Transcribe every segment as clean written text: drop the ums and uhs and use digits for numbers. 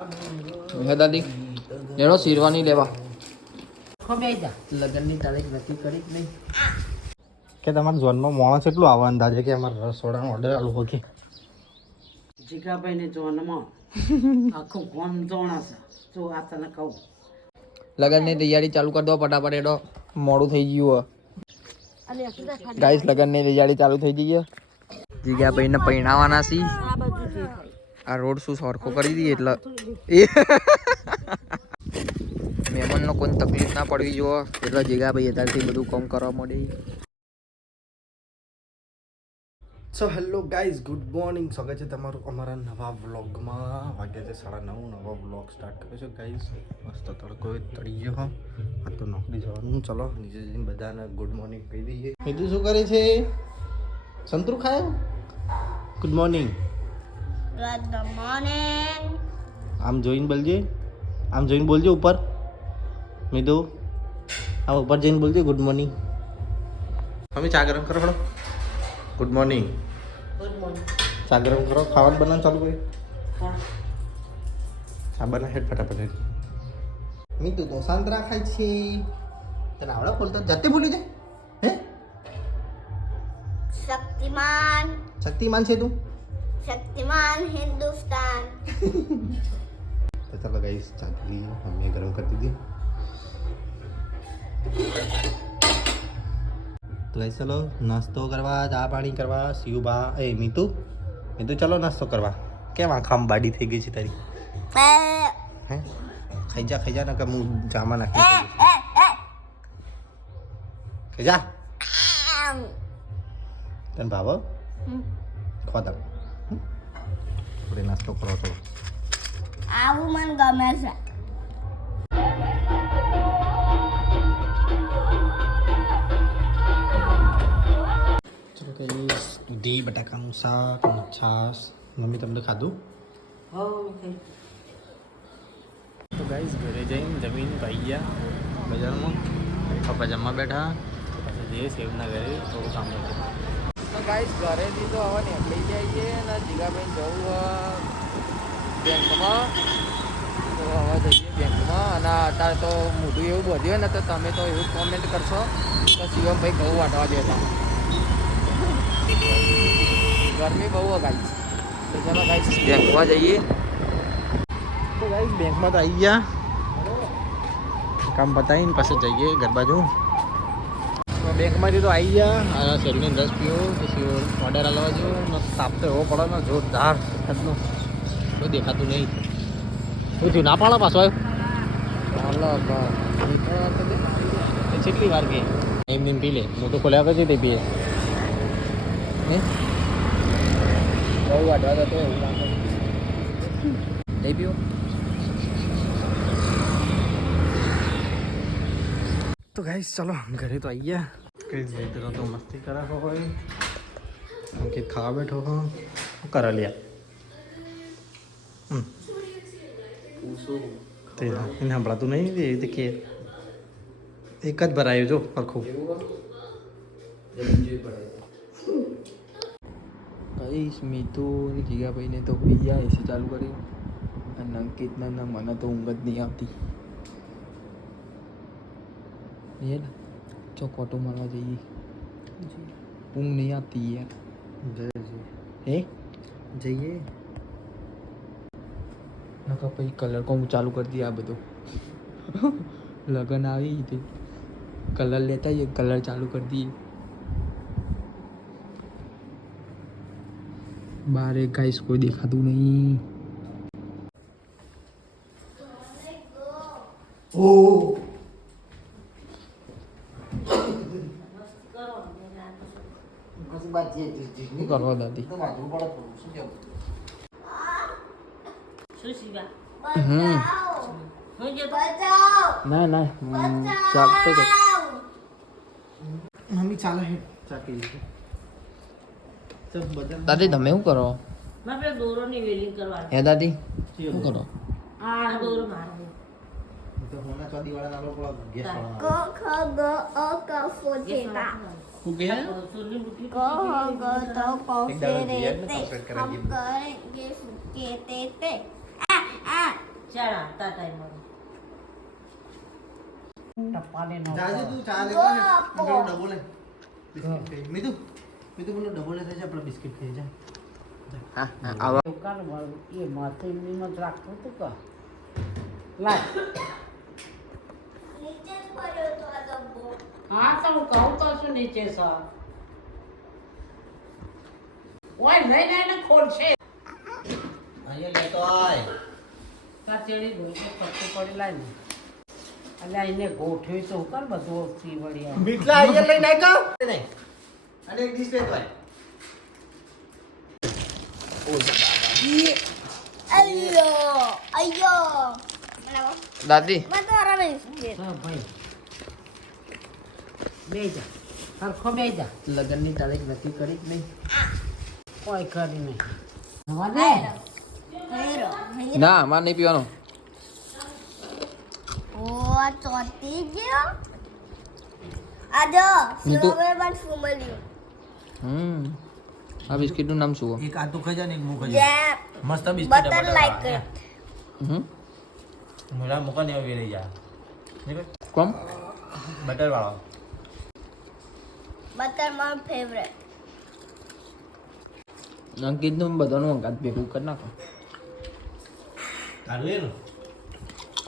હે દાદી એનો શીરવાની લેવા લગ્નની તારીખ નક્કી કરી નહીં કે તમારા ઝોનમાં માણસ એટલું આવે અંદાજે કે અમારે રસોડાનો ઓર્ડર આલું હોય કે જીગાભાઈને ઝોનમાં આખું કોણ જોણા છે જો આ તને કહું લગ્નની તૈયારી ચાલુ કરી દો ફટાફટ એનો મોડું થઈ ગયું ગાઈસ લગ્નની તૈયારી ચાલુ થઈ ગઈ છે જીગાભાઈને પૈણાવાના છી આ રોડ શું સરખો કરી દઈએ એટલે એ મહેમાનનો કોઈ તકલીફ ના પડવી જોઈએ એટલે જીગાભાઈ અત્યારથી બધું કામ કરવા માંડે. So hello guys, good morning. સ્વાગત છે તમારું અમારા નવા વ્લોગમાં. વાગ્યા છે 9:30. નવા વ્લોગ સ્ટાર્ટ કર્યો છે ગાઈઝ. મસ્ત તડકો તળી ગયો હા. આ તો નોકરી જવાનું. ચલો નીચે જઈને બધાને ગુડ મોર્નિંગ કહી દઈએ. કીધું શું કરે છે? સંતરું ખાય? Good morning. Good morning. આમ જોઈને બોલજે. આમ જોઈને બોલજો ઉપર. મીધુ આ ઉપર જઈને બોલજે ગુડ મોર્નિંગ. મમ્મી ચા ગરમ કરો. Good morning. Good morning. ચા ગરમ કરો. ખાવાનું બનાવવાનું ચાલુ કરી. ચા બના હેડ ફટાફટ. મીતુ તો સંતરા ખાય છે. તને આવડે બોલતા જાતે બોલી દે. હે શક્તિમાન. શક્તિમાન છે તું? શક્તિમાન હિન્દુસ્તાન. તો ચાલો ગાઈસ ચા પી મમ્મીએ ગરમ કરી દીધી. તો ગાઈસ ચલો નાસ્તો કરવા, ચા પાણી કરવા. શિવબા એ મીતુ ચલો નાસ્તો કરવા. કેમ આખામ બાડી થઈ ગઈ છે તારી? હે ખાઈ જા ને કે હું જામાં નાખી ખાઈ જા. તને ભાવ ખોતા થોડી નાસ્તો કરો તો આવું મને ગમે છે. ચલો કઈ દૂધી બટાકાનું શાક અને છાશ. મમ્મી તમને ખાધું? તો ગાઈસ ઘરે જઈને જમીન પાઈ ગયા બજારમાં. પપ્પા જમવા બેઠા. પાછા જઈએ સેવના ઘરે થોડું કામ કરે. તો ગાઈસ ઘરેથી તો હવે નીકળી જાય છે ને જીગાભાઈ જવું બેંકમાં. તો હવે જઈએ બેંકમાં અને અત્યારે તો મોઢું એવું બધું ને તો તમે તો એવું કોમેન્ટ કરશો તો શિવમભાઈ ઘઉં વાટવા દેતા. ગરમી બહુ ગાઈસ. તો ચાલો ગાઈસ બેંકમાં જઈએ. તો ગાઈસ બેંકમાં તો આવી ગયા. કામ પતાવીને પછી જઈએ ઘર બાજુ. બેંકમાંથી તો આવી ગયા. આ શેરીને રસ પીવો પછી ઓર્ડર આલવા જો. તાપ તો એવો પડે ને જોરદાર વખતનો કોઈ દેખાતું નહીં. શું થયું ના પાડો પાછો આવ્યો? કેટલી વાર કે એમ પી લે. મોટું ખોલ્યા કરજે તે પીએ. હે બહુ વાટવા જતો એવું લાગે. લઈ પીવો. તો ગાઈસ ચલો ઘરે તો આવી ગયા. કઈ વેધર તો મસ્તી કરા હોય કે ખાવા બેઠો હો કરા લ્યા. એને સંભળાતું નહીં એ રીતે કે એક જ ભરાયું જો આખું. ગાઈસ મીતુ અને જીગાભાઈને તો હોઈ ગયા એસી ચાલુ કરી અને અંકિતને મને તો ઊંઘ જ નહીં આવતી. યાર ચોકોટો મારવા જઈએ. ઊંઘ નહીં આવતી યાર. હે જઈએ નકા પછી કલર કોમ ચાલુ કરી દઈએ. આ બધું લગન આવી તે કલર લેતા જઈએ. કલર ચાલુ કરી દઈએ. બારે ગાઈસ કોઈ દેખાતું નહીં. શું કરવા દાદી? ના ના ચાલતો તો મમ્મી ચાલે હે ચાકી દાદી તમે શું કરો? મારે દોરોની વેલિંગ કરવાની. હે દાદી શું કરો? આ દોરો મારે. તો હોના ચોદી વાળા નાલો પર ગેસ વાળા. ક ખ ગ અ ક ફો જેતા. શું કહે? ક હ ગ ત પ ફે રે તે હમ કરેંગે ફૂકે તે. આ આ ચાલ આવતા ટાઈમ ટપ્પાને નો જાજે તું ચા લેવા ને પેલો ડબો લે બિસ્કિટ ખાઈ મીતુ મીતુ પેલો ડબો લે છે આપણે બિસ્કિટ ખાઈ જા હા હા આવા દુકાન વાળું એ માથે એમની જ રાખતું હતું કે લાય નીચે જ પડ્યો તો આ ડબ્બો. હા તો હું કહું તો છું નીચે સર ઓય લઈને એને ખોલશે અહીંયા લેતો આય તાર ચેડી ગોઠે પટ્ટી પડી લાય ને અલ્યા એને ગોઠવી તો કર બધું સી વળ્યા મીઠલા અહીંયા લઈને આય કા નહીં અને એક ડીશ લેતો આય અయ్యో અయ్యో દાદી મને તો આરામ નથી. હા ભાઈ બે જા સરખો બે જા લગ્નની તારીખ નક્કી કરી જ નહીં કોઈ કરી નહીં હવા દે હેરો ના માર નહીં પીવાનો ઓ આ ચોટી ગયો. આ જો નીતુ. સ્લોવે પણ ફૂમલ્યું. આ બિસ્કિટનું નામ શું એક આ તો ખાઈ જા ને એક મુ ખાઈ જે મસ્ત બિસ્કિટ બટર લાઈક ઇટ. મોરા મુકા ને આવી રહી જા કોમ બટર વાળો બટર માય ફેવરેટ. અંકિતનું બધાનું અંકાત ભેગું કરી નાખો તારું એનું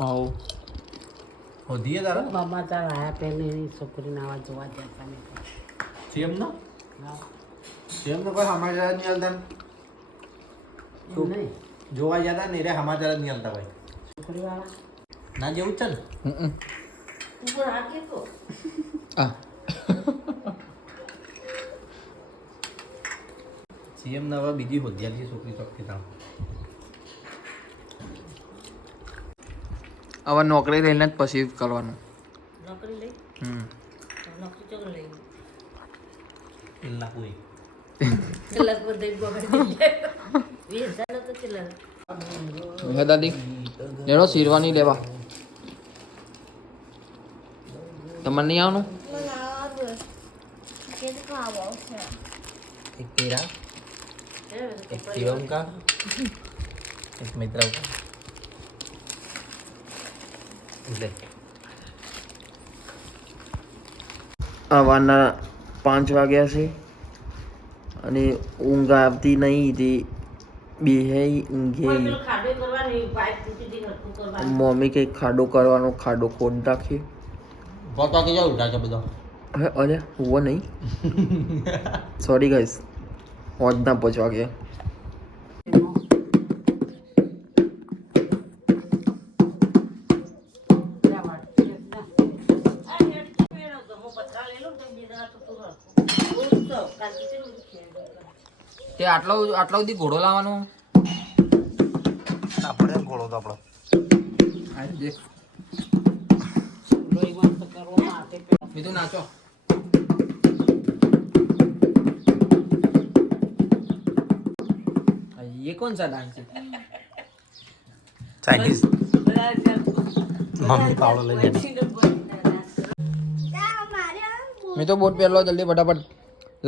આવો હોધીએ તારા મામા તાર આયા પહેલી છોકરીને આવા જોવા જતા ને સેમ નો સેમ નો કોઈ સમાચાર નહીં હાલતા નહીં જોવા જતા ને રે સમાચાર નહીં હાલતા ભાઈ છોકરી વાળા ના જેવું છે ને ઉપર હાકી તો આ સીએમ ના હવે બીજી હોધ્યાલી છોકરી ચોકથી તાણ હવે નોકરી લઈને જ પછી કરવાનું નોકરી લઈ નોકરી ચોક લઈ પેલા કોઈ કલાક બધે ગોગડી વીર ચાલો તો ચલા હે દાદી એનો શીરવાની લેવા તમને નહીં આવવાનું મને આવડે. કે ખાવો છે. એક तेरा एक शिवम का एक मित्र का ले સવારના 5 વાગ્યા છે અને ઊંઘ આવતી નહીં તે બે ઊંઘે ખાડો કરવાની પાઇપ તૂટી દી હરકું કરવાની મમ્મી કંઈક ખાડો કરવાનો ખાડો ખોદ નાખી પોતા કે જાવ ઉઠા છે બધો હે અરે હુવો નહીં સોરી ગાઈસ હોજના 5 વાગ્યા તે આટલા સુધી ઘોડો લાવવાનો આપણે ગોળો તો આપણો બીજું નાચો ये कौन सा डांस है ચાઇનીઝ મમ્મી પાવડો લઈ જાય ત્યાં મારે मैं तो बहुत પહેલો જલ્દી ફટાફટ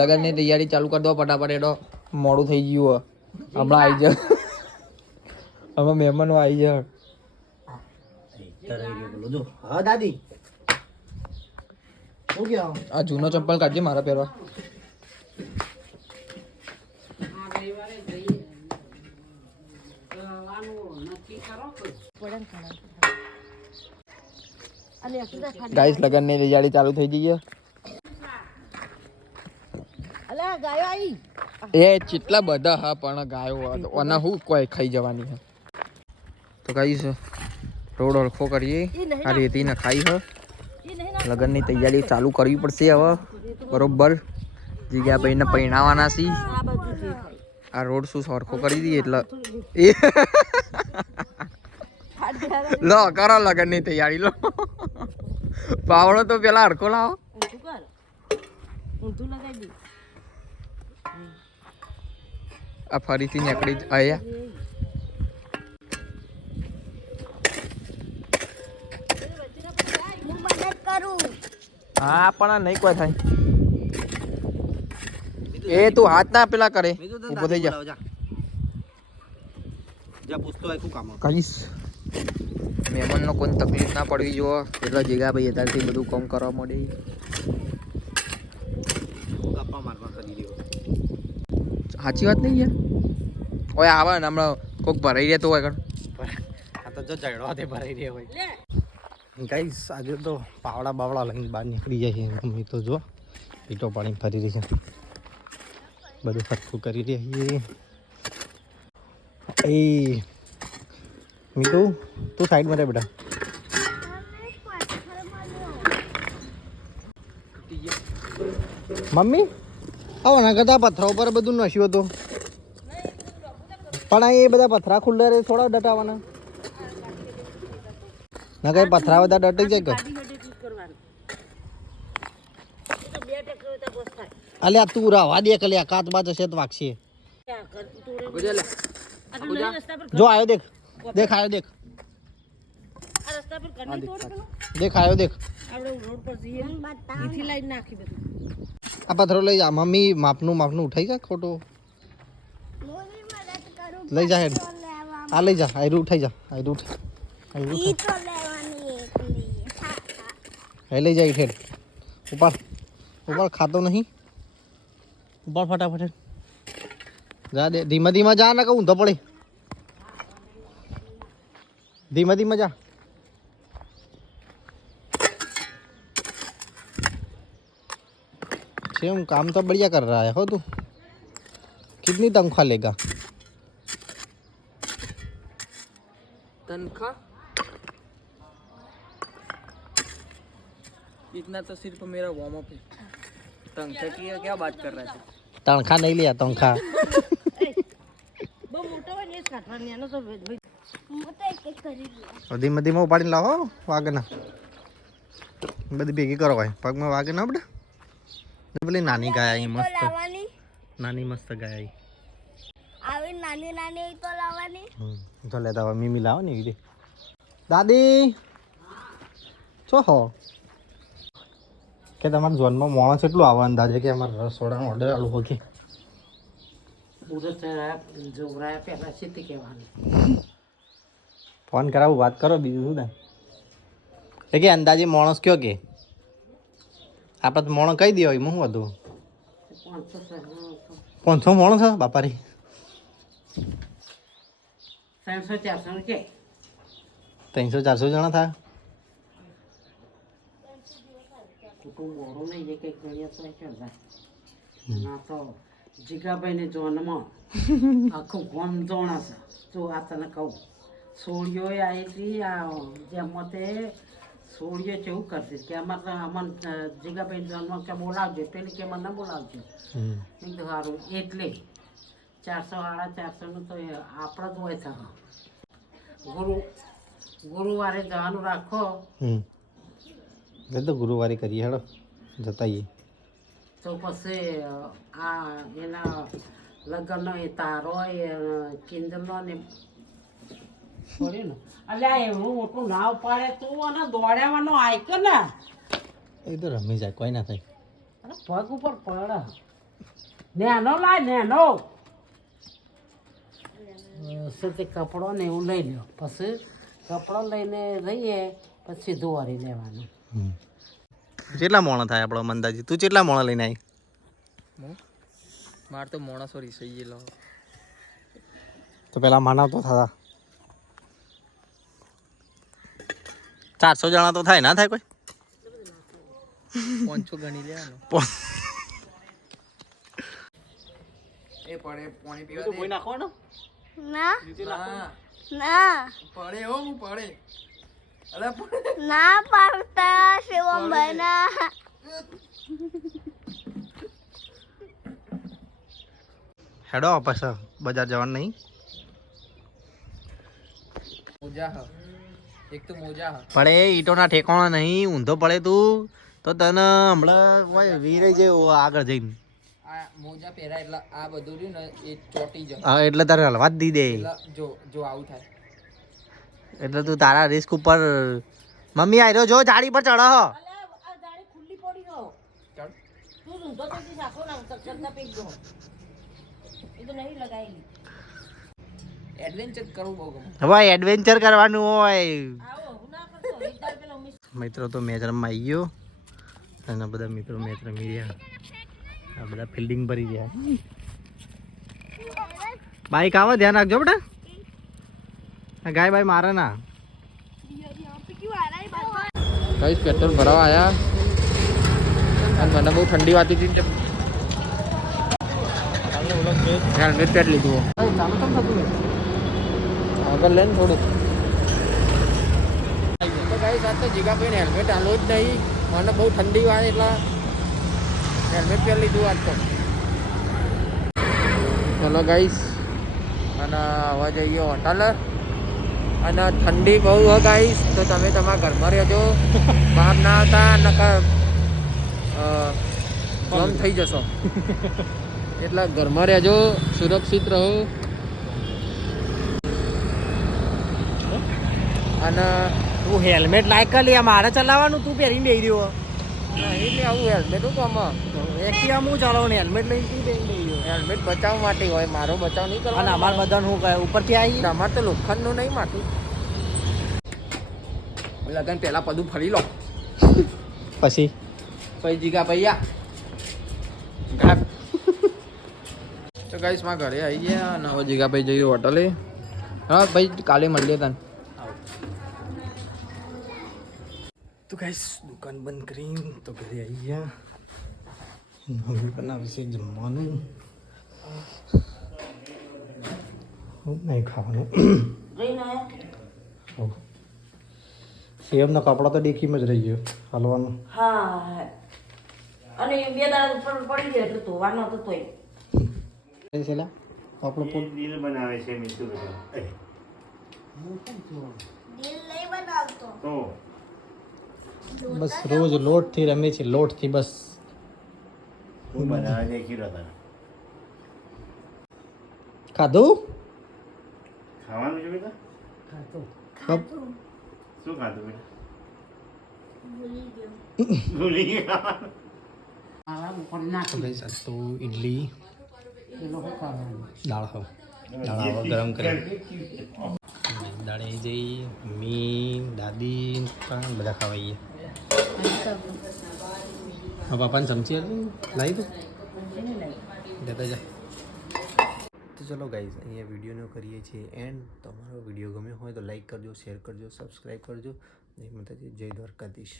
લગનની તૈયારી ચાલુ કરી દો ફટાફટ એનો મોડું થઈ ગયું હમણાં આવી જા હમણાં મહેમાનો આવી જા બોલો જો હા દાદી શું કે આ જૂનો ચંપલ કાઢજે મારા પહેરવા ગાઈસ લગનની તૈયારી ચાલુ થઈ ગઈ છે અલા ગાયો આવી એ કેટલા બધા હા પણ ગાયો અને હું કોઈ ખાઈ જવાની છે તો ગાઈસ રોડ હરખો કરીએ આ રેતી ને ખાઈ હ લગનની તૈયારી ચાલુ કરવી પડશે હવે બરોબર જીગા ભાઈને પૈણાવાના છી આ રોડ શું હરખો કરી દઈએ એટલે એ લો કરો લગનની તૈયારી લો પાવડો તો પેલા હરખો લાવો આ ફરીથી નીકળી આયા હું મદદ કરું. હા પણ નહીં કોઈ થાય એ તું હાથ ના પેલા કરે ઊભો થઈ જા જા પૂછતો હોય શું કામ કહીશ મહેમાનનો કોઈ તકલીફ ના પડવી જોઈએ એટલે જીગા ભાઈ અત્યારથી બધું કામ કરવા માંડે. ગપ્પા મારવા કરી દેવો. સાચી વાત નહીં યાર. ઓય આવે ને હમણાં કોઈક ભરાઈ રહેતો હોય કણ. આ તો જો ઝઘડવાથી ભરાઈ રહ્યા હોય. ગાઈસ આજે તો પાવડા બાવડા લઈને બહાર નીકળી જાય છે. મમ્મી તો જો ઈટો પાણી ફરી રહી છે. બધું સરખું કરી રહ્યા છીએ. એ મીતુ તું સાઈડમાં રહે બેટા. મમ્મી આવો ના કરતા પથરા ઉપર બધું નસ્યું હતું પણ એ બધા પથરા ખુલ્લા રહે થોડા ડટાવાના ના કઈ પથરા બધા ડટી જાય કે અલ્યા તું રાવા દે કે લ્યા કાચ બાચ હશે તો વાગશે. જો આવ્યો દેખ દેખ આવ્યો દેખ દેખ આવ્યો દેખ આ પથરો લઈ જા મમ્મી માપનું ઉઠાઈ જા ખોટો લઈ જા હેડ આ લઈ જા આયરું ઉઠાઈ જા આયરું ઉઠ લઈ જાય હેડ ઉપાડ ઉપાડ ખાતો નહીં ઉપાડ ફટાફટ જા દે ધીમા ધીમા જા ના કહું તો પડે धीमा धीमा जा सेम काम तो बढ़िया कर रहा है हो तू कितनी तनख्वाह लेगा तनख्वाह इतना तो सिर्फ मेरा वार्म अप है. तनख्वाह की क्या बात कर रहा है? तनख्वाह नहीं लिया तनख्वाह ધીમે ધીમે ઉપાડીને લાવો વાગે ના બધી ભેગી કરો ભાઈ પગમાં વાગે ના બધા પેલી નાની ગાય અહીં મસ્ત નાની મસ્ત ગાય અહીં આવી નાની નાની તો લાવવાની તો લેતા હોય મીમી લાવો ને એવી દાદી છો હો કે તમારા ઝોનમાં માણસ એટલું આવે અંદાજે કે અમારા રસોડાનો ઓર્ડર આલું હોય કે ફોન કરાવું વાત કરો બીજું શું ને એ કે અંદાજે માણસ કયો કે આપણે મોણસ કહી દે એમાં શું હતું 500 માણસ છે બાપારી 300-400 જણા થાય જીગાભાઈ ને જોનમાં આખું ગામ જોણા છે જો આ તને કહું સોળીઓ આવેલી જેમાં તે સોળીઓ કેવું કરશે કે અમારે જીગાભાઈ જોનમાં કે બોલાવજો પેલી કે મને બોલાવજો મેં કીધું સારું એટલે 400-450 નું તો આપણે જ હોય થાય ગુરુવારે જવાનું રાખો તો ગુરુવારે કરીએ હેડો જતાઈએ તો પછી આ એના લગ્નનો એ તારો એ કિંજલનો ને પડ્યું ને અલ્યા એવું મોટું નાવ પાડે તું અને દોડ્યાવાનો આયકો ને એ તો રમી જાય કોઈ ના થાય અરે પગ ઉપર પડે નેનો લાય નેનો તે કપડો ને એવું લઈ લ્યો પછી કપડો લઈને રહીએ પછી ધોવારી લેવાનું કેટલા મોણા થાય આપણો મંદાજી તું કેટલા મોણા લઈને આવી માર તો મોણસો રીસાઈ ગયેલો તો પેલા માનવ તો થતા 400 જણા તો થાય ના થાય કોઈ 500 ગણી લેવાનો એ પડે પાણી પીવા દે કોઈ નાખવાનો ના ના ના પડે હો હું પડે અરે ના પાડતા શિવમ બના હેડો પાછા બજાર જવાનું નહીં મોજા હ એક તો મોજા હ પડે ઈટોના ઠેકાણા નહીં ઊંધો પડે તું તો તને હમણાં કોઈ વીરાઈ જાય આગળ જઈને આ મોજા પહેરા એટલે આ બધું રહ્યું ને એ ચોટી જાય હા એટલે તારે હલવા જ દી દે એટલે જો આવું થાય એટલે તું તારા રિસ્ક ઉપર મમ્મી આવ્યો જો જાડી પર ચડો હો ગાડી ખુલ્લી પડી ગયો ચાલ તું ઊંધો તો રાખો ના ચક્કર પેક ગયો એ તો નહીં લગાવેલી એડવેન્ચર કરવું બહુ ગમે. હવે એડવેન્ચર કરવાનું હોય મિત્રો. તો મેચ રમવા આવી ગયો અને બધા મિત્રો મેચ રમી રહ્યા. આ બધા ફિલ્ડિંગ ભરી રહ્યા. બાઈક આવે ધ્યાન રાખજો બેટા. ગાય ભાઈ મારે ના. ગાઈસ પેટ્રોલ ભરાવા આયા અને મને બહુ ઠંડી વાતી હતી. હેલ્મેટ પહેરી લીધું. આગળ લે ને થોડું. તો ગાઈસ આજ તો જીગાભાઈને હેલ્મેટ આલો જ નહીં. મને બહુ ઠંડી વાય એટલે હેલ્મેટ પહેરી લીધું આજ તો. ચલો ગાઈસ અને હવે જઈએ હોટલ. અને ઠંડી બહુ હોય ગાઈસ, તો તમે તમારા ઘરમાં રહેજો, બહાર ના આવતા, નકર ગમ થઈ જશો. એટલે ઘરમાં રહેજો, સુરક્ષિત રહો. અને તું હેલ્મેટ લાયક કર લે. મારે ચલાવવાનું તું પહેરીને બેહી રહ્યો. નહીં લે આવું હેલ્મેટ શું કામ? એક્ટિવા હું ચલાવવાનું હેલ્મેટ લઈને તું બેહી બેહી રહ્યો. હેલ્મેટ બચાવ માટે હોય, મારો બચાવ નહીં અને કરવાનો. અમારે બધાને હું કહે ઉપરથી આવી. અમારે તો લોખંડનું નહીં માથું. લગન પહેલા પદું ફરી લો, પછી જીગા ભૈયા ઘાટ. તો ગાઈસ માં ઘરે આવી ગયા અને હવે જીગાભાઈ જઈએ હોટલે. હા ભાઈ કાલે મળીએ તને. તો ગાઈસ દુકાન બંધ કરી તો ઘરે આવી ગયા. હવે બનાવે છે જમવાનું. નહીં ખાવાનું. સેવનો કપડો તો દેખીમાં જ રહી ગયો હાલવાનું. હા અને 2 દાડા ઉપર પડી ગયો એટલે ધોવાનો હતો તોય. છેલ્લા આપણો પોત દિલ નહીં બનાવતો. બસ રોજ લોટથી રમે છે. લોટથી બસ ખાધું. ખાવાનું છે બેટા? ખાધું. શું ખાધું બેટા? ભૂલી ગયો. ભૂલી ગયા. આવા ઉપર નાખી ગાઈસ આ તો ઇડલી એ લોકો ખાવાનું. દાળ હવે ગરમ કરી. દાળ આવી જઈ. મમ્મી દાદી પણ બધા ખાવાઈએ. હા પાપાને ચમચી લાવી દો. દેતા જા. તો ચલો ગાઈઝ અહીંયા વિડીયોનો કરીએ છીએ એન્ડ. તમારો વિડીયો ગમ્યો હોય તો લાઈક કરજો, શેર કરજો, સબસ્ક્રાઈબ કરજો. જય માતાજી, જય દ્વારકાધીશ.